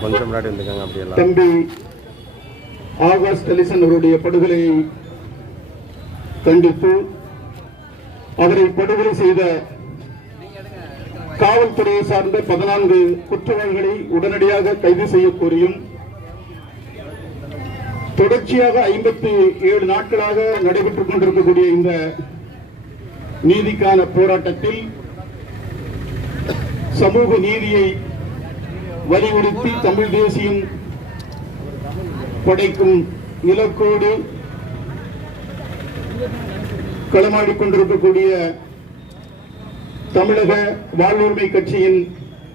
கொஞ்சம் முன்னாடி இருந்துக்காங்க. அப்படியெல்லாம் தம்பி ஆகாஷ் கலிசன் அவருடைய படுகொலையை கண்டித்து அவரை படுகொலை செய்த காவல்துறையை சார்ந்த 14 குற்றவாளிகளை உடனடியாக கைது செய்ய கோரியும், தொடர்ச்சியாக 57 நாட்களாக நடைபெற்றுக் கொண்டிருக்கக்கூடிய இந்த நீதிக்கான போராட்டத்தில் சமூக நீதியை வலியுறுத்தி தமிழ் தேசியம் படைக்கும் இலக்கோடு களமாடிக் கொண்டிருக்கக்கூடிய தமிழக வாழ்வுரிமை கட்சியின்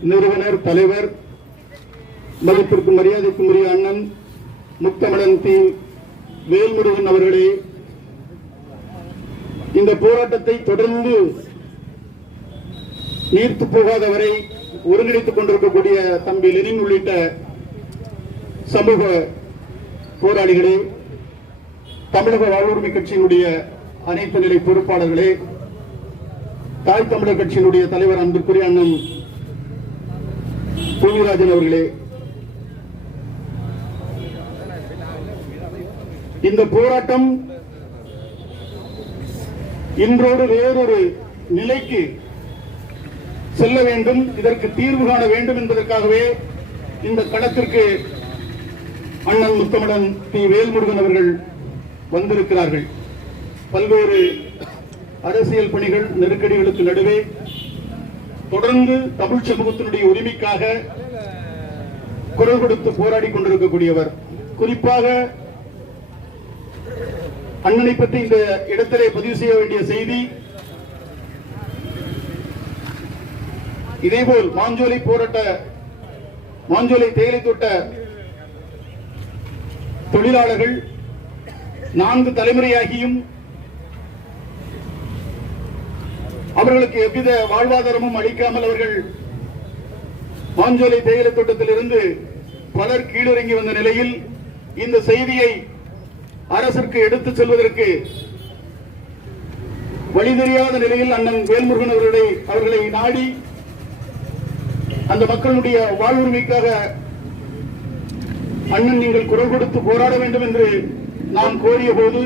நிறுவனர் தலைவர் மதிப்பிற்கு மரியாதைக்கும் உரிய அண்ணன் முத்தமிழன் தி. வேல்முருகன் அவர்களே, இந்த போராட்டத்தை தொடர்ந்து நீர்த்து போகாதவரை ஒருங்கிணைத்துக் கொண்டிருக்கக்கூடிய தம்பி லெனின் உள்ளிட்ட சமூக போராளிகளே, தமிழக வாழ்வுரிமை கட்சியினுடைய அனைத்து நிலை பொறுப்பாளர்களே, தாய் தமிழர் கட்சியினுடைய தலைவர் அன்பிற்குரிய அண்ணன் புவிராஜன் அவர்களே, இந்த போராட்டம் இன்றோடு வேறொரு நிலைக்கு செல்ல வேண்டும், இதற்கு தீர்வு காண வேண்டும் என்பதற்காகவே இந்த களத்திற்கு அண்ணன் முத்தமிழன் தி. வேல்முருகன் அவர்கள் வந்திருக்கிறார்கள். பல்வேறு அரசியல் பணிகள் நெருக்கடிகளுக்கு நடுவே தொடர்ந்து தமிழ் சமூகத்தினுடைய உரிமைக்காக குரல் கொடுத்து போராடி கொண்டிருக்கக்கூடியவர். குறிப்பாக அண்ணனை பற்றி இந்த இடத்திலே பதிவு செய்ய வேண்டிய செய்தி, இதேபோல் மாஞ்சோலை தேயிலை தோட்ட தொழிலாளர்கள் 4 தலைமுறையாகியும் அவர்களுக்கு எவ்வித வாழ்வாதாரமும் அளிக்காமல் அவர்கள் மாஞ்சோலை தேயிலை தோட்டத்தில் இருந்து பலர் கீழிறங்கி வந்த நிலையில் இந்த செய்தியை அரசிற்கு எடுத்துச் செல்வதற்கு வழி தெரியாத நிலையில் அண்ணன் வேல்முருகன் அவர்களை நாடி அந்த மக்களுடைய வாழ்வுரிமைக்காக அண்ணன் நீங்கள் குரல் கொடுத்து போராட வேண்டும் என்று நாம் கோரிய போது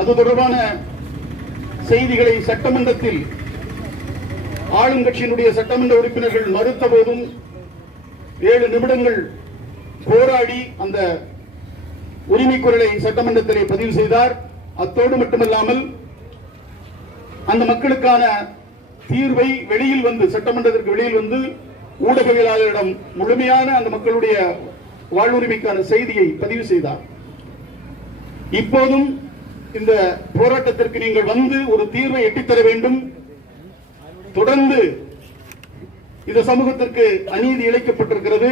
அது தொடர்பான செய்திகளை சட்டமன்றத்தில் ஆளுங்கட்சியினுடைய சட்டமன்ற உறுப்பினர்கள் மறுத்த போதும் 7 நிமிடங்கள் போராடி அந்த உரிமை குரலை சட்டமன்றத்திலே பதிவு செய்தார். அத்தோடு மட்டுமல்லாமல் அந்த மக்களுக்கான தீர்வை வெளியில் வந்து சட்டமன்றத்திற்கு வெளியில் வந்து ஊடகவியலாளரிடம் முழுமையான அந்த மக்களுடைய வாழ்வுரிமைக்கான செய்தியை பதிவு செய்தார். இப்போதும் இந்த போராட்டத்திற்கு நீங்கள் வந்து ஒரு தீர்வை எட்டித்தர வேண்டும். தொடர்ந்து இந்த சமூகத்திற்கு அநீதி இழைக்கப்பட்டிருக்கிறது.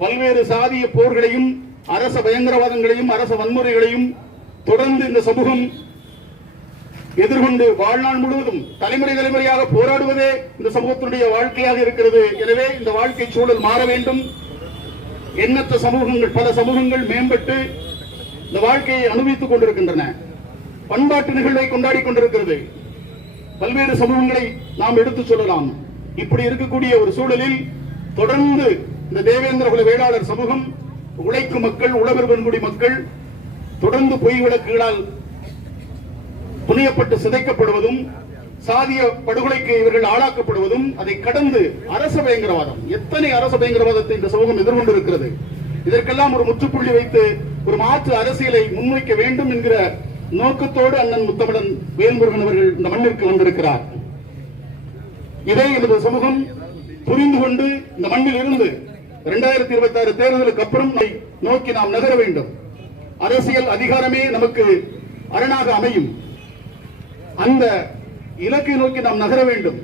பல்வேறு சாதிய போர்களையும் அரச பயங்கரவாதங்களையும் அரச வன்முறைகளையும் தொடர்ந்து இந்த சமூகம் எதிர்கொண்டு வாழ்நாள் முழுவதும் தலைமுறையாக போராடுவதே இந்த சமூகத்தினுடைய வாழ்க்கையாக இருக்கிறது. எனவே இந்த வாழ்க்கை சூழல் மாற வேண்டும். எண்ணற்ற சமூகங்கள், பல சமூகங்கள் மேம்பட்டு இந்த வாழ்க்கையை அனுபவித்துக் கொண்டிருக்கின்றன. பண்பாட்டு நிகழ்வை கொண்டாடி கொண்டிருக்கிறது. பல்வேறு சமூகங்களை நாம் எடுத்துச் சொல்லலாம். இப்படி இருக்கக்கூடிய ஒரு சூழலில் தொடர்ந்து இந்த தேவேந்திர குல வேளாளர் சமூகம், உழைக்கும் மக்கள், உழவர் பெருங்குடி மக்கள் தொடர்ந்து பொய் வழக்குகளால் புனியப்பட்டு சிதைக்கப்படுவதும், சாதிய படுகொலைக்கு இவர்கள் ஆளாக்கப்படுவதும், அதை கடந்து அரச பயங்கரவாதம், எத்தனை அரச பயங்கரவாதத்தை இந்த சமூகம் எதிர்கொண்டிருக்கிறது. இதற்கெல்லாம் ஒரு முற்றுப்புள்ளி வைத்து ஒரு மாற்று அரசியலை முன்வைக்க வேண்டும் என்கிற நோக்கத்தோடு அண்ணன் முத்தமிழன் வேல்முருகன் அவர்கள் இந்த மண்ணிற்கு வந்திருக்கிறார். இதை எனது சமூகம் புரிந்து கொண்டு இந்த மண்ணில் இருந்து 2026 தேர்தலுக்கு அப்புறம் நோக்கி நாம் நகர வேண்டும். அரசியல் அதிகாரமே நமக்கு அரணாக அமையும். அந்த இலக்கை நோக்கி நாம் நகர வேண்டும்.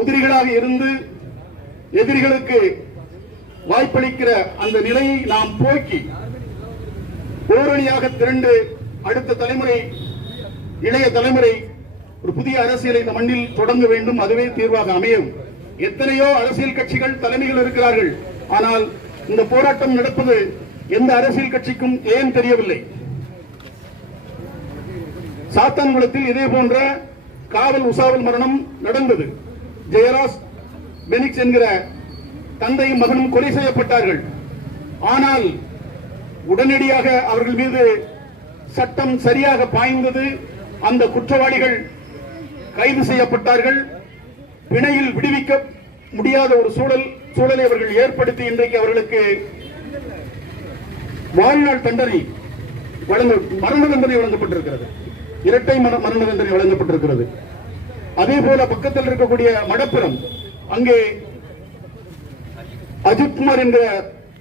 உதிரிகளாக இருந்து எதிரிகளுக்கு வாய்ப்பளிக்கிற அந்த நிலையை நாம் போக்கி ஓரணியாக திரண்டு அடுத்த தலைமுறை, இளைய தலைமுறை ஒரு புதிய அரசியலை இந்த மண்ணில் தொடங்க வேண்டும். அதுவே தீர்வாக அமையும். எத்தனையோ அரசியல் கட்சிகள் தலைமைகள் இருக்கிறார்கள். ஆனால் இந்த போராட்டம் நடப்பது எந்த அரசியல் கட்சிக்கும் ஏன் தெரியவில்லை? சாத்தான்குளத்தில் இதே போன்ற காவல் உசாவல் மரணம் நடந்தது. ஜெயராஜ் பெனிக்ஸ் என்கிற தந்தையும் மகனும் கொலை செய்யப்பட்டார்கள். ஆனால் உடனடியாக அவர்கள் மீது சட்டம் சரியாக பாய்ந்தது. அந்த குற்றவாளிகள் கைது செய்யப்பட்டார்கள். பிணையில் விடுவிக்க முடியாத ஒரு சூழலை அவர்கள் ஏற்படுத்தி இன்றைக்கு அவர்களுக்கு வாழ்நாள் தண்டனை மரண தண்டனை வழங்கப்பட்டிருக்கிறது. இரட்டை மரண தண்டனை வழங்கப்பட்டிருக்கிறது. அதே போல பக்கத்தில் இருக்கக்கூடிய மடப்புறம், அங்கே அஜித்குமார் என்ற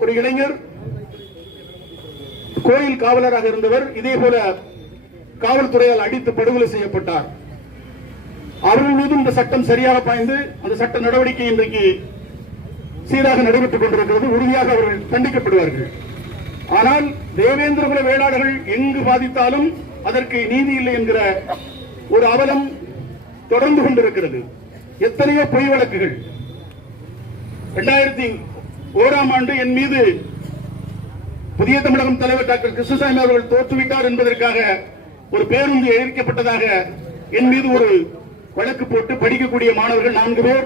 ஒரு இளைஞர் கோயில் காவலராக இருந்தவர் இதே போல காவல்துறையால் அடித்து படுகொலை செய்யப்பட்டார். அவர்கள் மீதும் இந்த சட்டம் சரியாக பாய்ந்து அந்த சட்ட நடவடிக்கை இன்றைக்கு சீராக நடைபெற்றுக் கொண்டிருக்கிறது. உறுதியாக அவர்கள் தண்டிக்கப்படுவார்கள். ஆனால் தேவேந்திர குல வேளாளர்கள் எங்கு பாதித்தாலும் அதற்கு நீதி இல்லை என்கிற ஒரு அவலம் தொடர்ந்து கொண்டிருக்கிறது. எத்தனையோ பொய் வழக்குகள். 2001ஆம் ஆண்டு என் மீது புதிய தமிழகம் தலைவர் டாக்டர் கிருஷ்ணசாமி அவர்கள் தோற்றுவிட்டார் என்பதற்காக ஒரு பேருந்து எரிக்கப்பட்டதாக என் மீது ஒரு வழக்கு போட்டு படிக்கக்கூடிய மாணவர்கள் 4 பேர்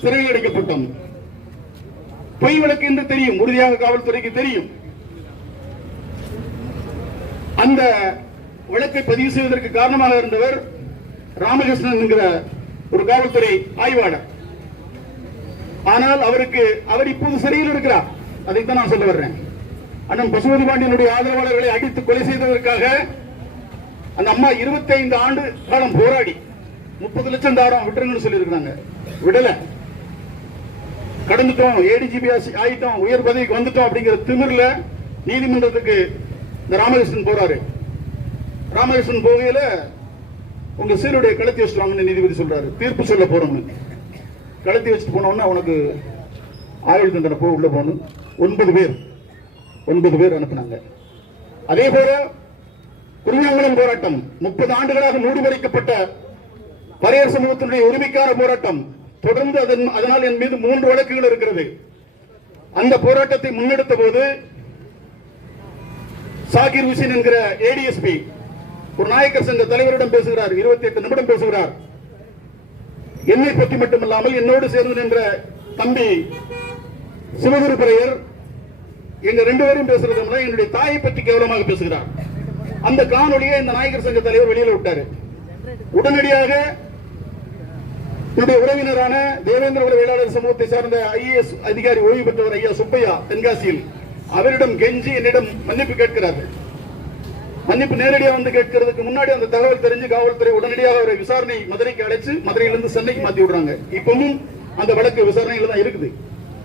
சிறையில் அடைக்கப்பட்டோம். பொய் வழக்கு என்று தெரியும், உறுதியாக காவல்துறைக்கு தெரியும். அந்த வழக்கை பதிவு செய்வதற்கு காரணமாக இருந்தவர் ராமகிருஷ்ணன் என்கிற ஒரு காவல்துறை ஆய்வாளர். ஆனால் அவர் இப்போது சிறையில் இருக்கிறார். அதைத்தான் நான் சொல்ல வர்றேன். அண்ணன் பசுபதி பாண்டியனுடைய ஆதரவாளர்களை அடித்து கொலை செய்ததற்காக அந்த அம்மா 25 ஆண்டு காலம் போராடி 30 லட்சம் தாரம் விட்டுருங்கன்னு சொல்லி இருக்காங்க. விடல. கடந்துட்டோம், ஏடிஜிபி ஆயிட்டோம், உயர் பதவிக்கு வந்துட்டோம் அப்படிங்கிற திமிர்ல நீதிமன்றத்துக்கு இந்த ராமகிருஷ்ணன் போறாரு. ராமகிருஷ்ணன் போகையில உங்க சீருடைய கலத்தி வச்சுட்டு வாங்கன்னு நீதிபதி சொல்றாரு. தீர்ப்பு சொல்ல போறோம்னு கலத்தி வச்சுட்டு போனோம்னா உனக்கு ஆயுள் தண்டனை போய் உள்ள போகணும். 9 பேர் அனுப்பினாங்க. அதே போல குறிஞ்சாங்குளம் போராட்டம் 30 ஆண்டுகளாக மூடிமறைக்கப்பட்ட பறையர் சமூகத்தினுடைய உரிமைக்கான போராட்டம் தொடர்ந்து அதனால் என் மீது 3 வழக்குகள் இருக்கிறது. அந்த போராட்டத்தை முன்னெடுத்த போது சாகிர் ஹுசைன் என்கிற ஏடிஎஸ்பி ஒரு நாயக்கர் சங்க தலைவரிடம் பேசுகிறார். 28 நிமிடம் பேசுகிறார். என்னை பற்றி மட்டுமல்லாமல் என்னோடு சேர்ந்து நின்ற தம்பி சிவகுரு பறையர் எங்க 2 பேரும் பேசுறது என்னுடைய தாயை பற்றி கேவலமாக பேசுகிறார். அந்த காணொலியை இந்த நாயக்கர் சங்க தலைவர் வெளியில விட்டாரு. உடனடியாக என்னுடைய உறவினரான தேவேந்திர குல வேளாளர் சமூகத்தை சார்ந்த IAS அதிகாரி ஓய்வு பெற்றவர் ஐயா சுப்பையா தென்காசியில் அவரிடம் கெஞ்சி என்னிடம் மன்னிப்பு கேட்கிறார்கள். மன்னிப்பு நேரடியாக வந்து கேட்கிறதுக்கு முன்னாடி அந்த தகவல் தெரிஞ்சு காவல்துறை உடனடியாக அவரை விசாரணை மதுரைக்கு அழைச்சு மதுரையிலிருந்து சென்னைக்கு மாத்தி விடுறாங்க. இப்பவும் அந்த வழக்கு விசாரணையில தான் இருக்குது.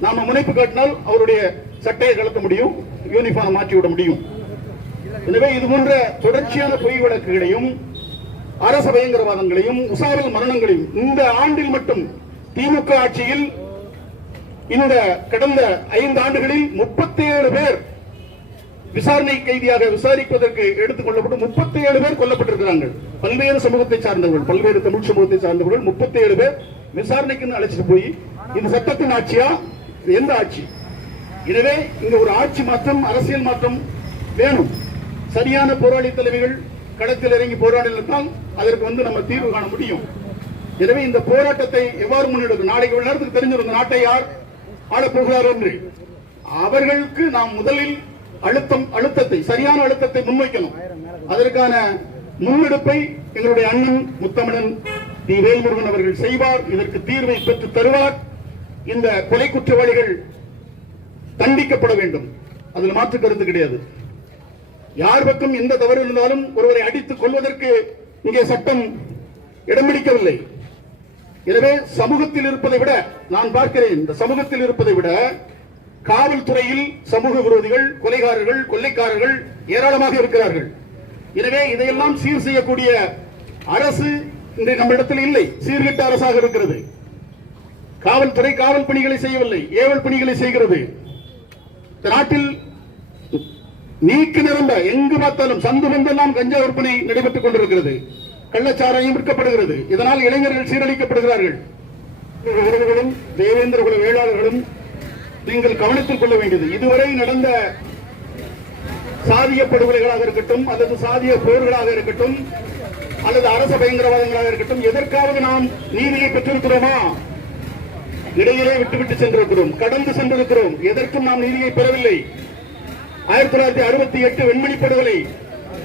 நாம முனைப்பு காட்டினால் அவருடைய சட்டையை கலத்த முடியும், யூனிஃபார்ம் மாற்றி விட முடியும். எனவே இது போன்ற தொடர்ச்சியான பொய் வழக்குகளையும் அரச பயங்கரவாதங்களையும் உசாவல் மரணங்களையும் இந்த ஆண்டில் மட்டும் திமுக ஆட்சியில் இந்த கடந்த 5 ஆண்டுகளில் 37 பேர் விசாரணை கைதியாக விசாரிப்பதற்கு எடுத்துக் கொள்ளப்பட்டு 37 பேர் கொல்லப்பட்டிருக்கிறார்கள். பல்வேறு சமூகத்தை சார்ந்தவர்கள், பல்வேறு தமிழ் சமூகத்தை சார்ந்தவர்கள் 37 பேர் விசாரணைக்கு அழைச்சிட்டு போய் இது சட்டத்தின் ஆட்சியா, எந்த ஆட்சி? எனவே இங்க ஒரு ஆட்சி மாற்றம், அரசியல் மாற்றம் வேணும். சரியான போராளி தலைவர்கள் களத்தில் இறங்கி போராடினால் அதற்கு நம்ம தீர்வு காண முடியும். எனவே இந்த போராட்டத்தை எவ்வாறு முன்னெடுக்கும்? நாளைக்கு ஒரு நேரத்துக்கு தெரிஞ்சிருந்த நாட்டை யார் ஆளப்போகிறார் என்று அவர்களுக்கு நாம் முதலில் அழுத்தத்தை சரியான அழுத்தத்தை முன்வைக்கணும். அதற்கான முன்னெடுப்பை எங்களுடைய அண்ணன் முத்தமிழன் தி வேல்முருகன் அவர்கள் செய்வார். இதற்கு தீர்வை பெற்று தருவார். இந்த கொலை குற்றவாளிகள் தண்டிக்கப்பட வேண்டும். அதில் மாற்று கருத்து கிடையாது. யார் பக்கம் எந்த தவறு இருந்தாலும் ஒருவரை அடித்துக் கொள்வதற்கு இங்கே சட்டம் இடம்பிடிக்கவில்லை. எனவே சமூகத்தில் இருப்பதை விட நான் பார்க்கிறேன், இந்த சமூகத்தில் இருப்பதை விட காவல்துறையில் சமூக விரோதிகள், கொலைகாரர்கள், கொள்ளைக்காரர்கள் ஏராளமாக இருக்கிறார்கள். எனவே இதையெல்லாம் சீர் செய்யக்கூடிய அரசு இன்றைய நம்மிடத்தில் இல்லை. சீர்கெட்ட அரசாக இருக்கிறது. காவல்துறை காவல் பணிகளை செய்யவில்லை, ஏவல் பணிகளை செய்கிறது. நாட்டில் நீக்கு நிரம்ப எங்கு பார்த்தாலும் சந்து பந்தெல்லாம் கஞ்சா விற்பனை நடைபெற்றுக் கொண்டிருக்கிறது. கள்ளச்சாராயம் விற்கப்படுகிறது. இதனால் இளைஞர்கள் சீரழிக்கப்படுகிறார்கள். தேவேந்திர குல வேளாளர்களும் நீங்கள் கவனத்தில் கொள்ள வேண்டியது, இதுவரை நடந்த சாதிய படுகொலைகளாக இருக்கட்டும் அல்லது சாதிய போர்களாக இருக்கட்டும் அல்லது அரச பயங்கரவாதங்களாக இருக்கட்டும், எதற்காவது நாம் நீதியை பெற்றிருக்கிறோமா? இடையிலே விட்டுவிட்டு சென்றிருக்கிறோம், கடந்து சென்றிருக்கிறோம். எதற்கும் நாம் நீதியை பெறவில்லை. 1968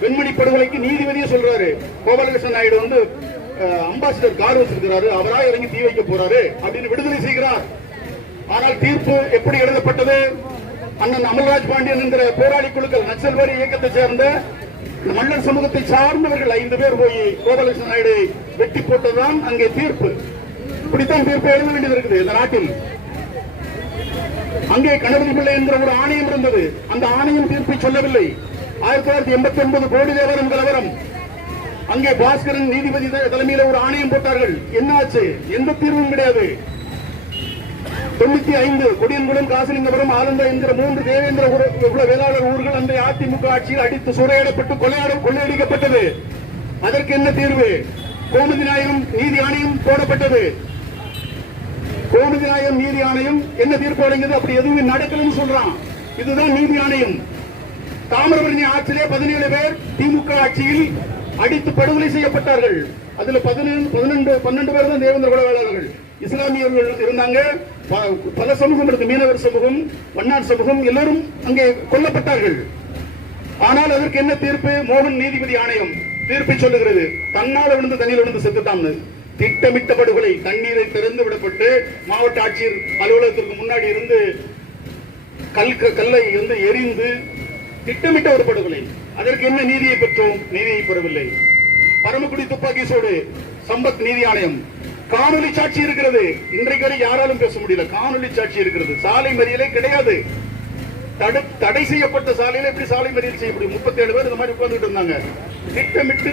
வெண்மணி படுகொலைக்கு நீதிபதியே சொல்றாரு, கோபாலகிருஷ்ணன் நாயுடு வந்து அம்பாசிடர் கார் வச்சிருக்கிறாரு, அவரா இறங்கி தீ வைக்க போறாரு அப்படின்னு விடுதலை செய்கிறார். ஆனால் தீர்ப்பு எப்படி எழுதப்பட்டது? அண்ணன் அமல்ராஜ் பாண்டியன் என்கிற போராளி குழுக்கள், நக்சல்வாரி இயக்கத்தை சேர்ந்த மன்னர் சமூகத்தை சார்ந்தவர்கள் 5 பேர் போய் கோபாலகிருஷ்ணன் நாயுடு வெட்டி போட்டதுதான் அங்கே தீர்ப்பு. இப்படித்தான் தீர்ப்பு எழுத வேண்டியது இருக்குது இந்த நாட்டில். அங்கே கணபதி பிள்ளை என்கிற ஒரு ஆணையம் இருந்தது, அந்த ஆணையம் தீர்ப்பை சொல்லவில்லை. 1989 கோடி தேவரம் கலவரம், அங்கே பாஸ்கரன் நீதிபதி தலைமையில் ஒரு ஆணையம் போட்டார்கள். என்னாச்சு? எந்த தீர்வும் கிடையாது. 95 கொடியன்குளம், காசிலிங்கபுரம், ஆலந்தா என்கிற 3 தேவேந்திர குல வேளாளர் ஊர்கள் அந்த அதிமுக ஆட்சியில் அடித்து சூறையாடப்பட்டு கொள்ளையடிக்கப்பட்டது. அதற்கு என்ன தீர்வு? கோமதி நாயகம் நீதி ஆணையம் போடப்பட்டது. கோமதி நாயகம் நீதி ஆணையம் என்ன தீர்ப்பு வழங்கியது? அப்படி எதுவும் நடக்கலன்னு சொல்றான். இதுதான் நீதி ஆணையம். தாமிரபரணி ஆட்சியிலே 17 பேர் திமுக ஆட்சியில் அடித்து படுகொலை செய்யப்பட்டார்கள். அதுல 12 பேர் தான் தேவேந்திர குல வேளாளர்கள். இஸ்லாமியர்கள் இருந்தாங்க, பல சமூகம் இருக்கு, மீனவர் சமூகம், வண்ணார் சமூகம், எல்லாரும் அங்கே கொல்லப்பட்டார்கள். ஆனால் அதற்கு என்ன தீர்ப்பு? மோகன் நீதிபதி ஆணையம் தீர்ப்பை சொல்லுகிறது, தன்னால விழுந்து தண்ணியில் விழுந்து செத்துட்டான்னு. திட்டமிட்ட படுகொலை, தண்ணீரை திறந்து விடப்பட்டு மாவட்ட ஆட்சியர் அலுவலகத்திற்கு முன்னாடி இருந்து கல்லை வந்து எரிந்து திட்டமிட்ட ஒரு படுகொலை. அதற்கு என்ன நீதியை பெற்றோம்? நீதியை பெறவில்லை. பரமக்குடி துப்பாக்கி சூடு, சம்பத் நீதி ஆணையம், காணொலி சாட்சி இருக்கிறது. இன்றைக்கு வரை யாராலும் பேச முடியல. காணொலி சாட்சி இருக்கிறது. சாலை மறியலே கிடையாது. தடை செய்யப்பட்ட சாலையில எப்படி சாலை மறியல் செய்ய முடியும்? 37 பேர் இந்த மாதிரி உட்கார்ந்துட்டு இருந்தாங்க. திட்டமிட்டு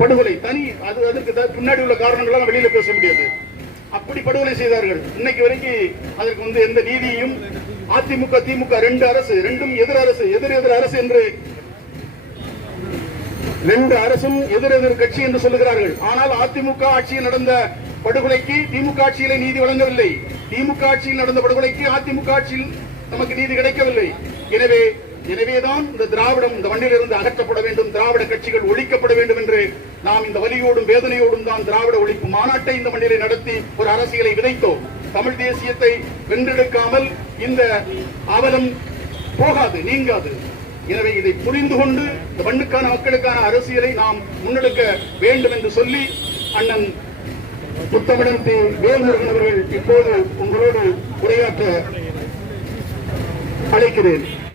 படுகொலை தனி, அதற்கு பின்னாடி உள்ள காரணங்களாம் வெளியில பேச முடியாது. அப்படி படுகொலை செய்தார்கள். இன்னைக்கு வரைக்கும் அதற்கு வந்து எந்த நீதியும் அதிமுக திமுக 2 அரசு, ரெண்டும் எதிர் அரசு, எதிர் அரசு என்று 2 அரசும் எதிர் கட்சி என்று சொல்லுகிறார்கள். ஆனால் அதிமுக ஆட்சியில் நடந்த படுகொலைக்கு திமுக ஆட்சியிலே நீதி வழங்கவில்லை. திமுக ஆட்சியில் நடந்த படுகொலைக்கு அதிமுக ஆட்சியில் நமக்கு நீதி கிடைக்கவில்லை. எனவேதான் இந்த திராவிடம் இந்த மண்ணிலிருந்து அகற்றப்பட வேண்டும், திராவிட கட்சிகள் ஒழிக்கப்பட வேண்டும் என்று நாம் இந்த வலியோடும் வேதனையோடும் தான் திராவிட ஒழிப்பு மாநாட்டை இந்த மண்ணிலே நடத்தி ஒரு அரசியலை விதைத்தோம். தமிழ் தேசியத்தை வென்றெடுக்காமல் இந்த அவலம் போகாது, நீங்காது. எனவே இதை புரிந்து கொண்டு இந்த மண்ணுக்கான மக்களுக்கான அரசியலை நாம் முன்னெடுக்க வேண்டும் என்று சொல்லி அண்ணன் புத்தமிடம் வேல்முருகன் அவர்கள் இப்போது உங்களோடு உரையாற்ற அழைக்கிறேன்.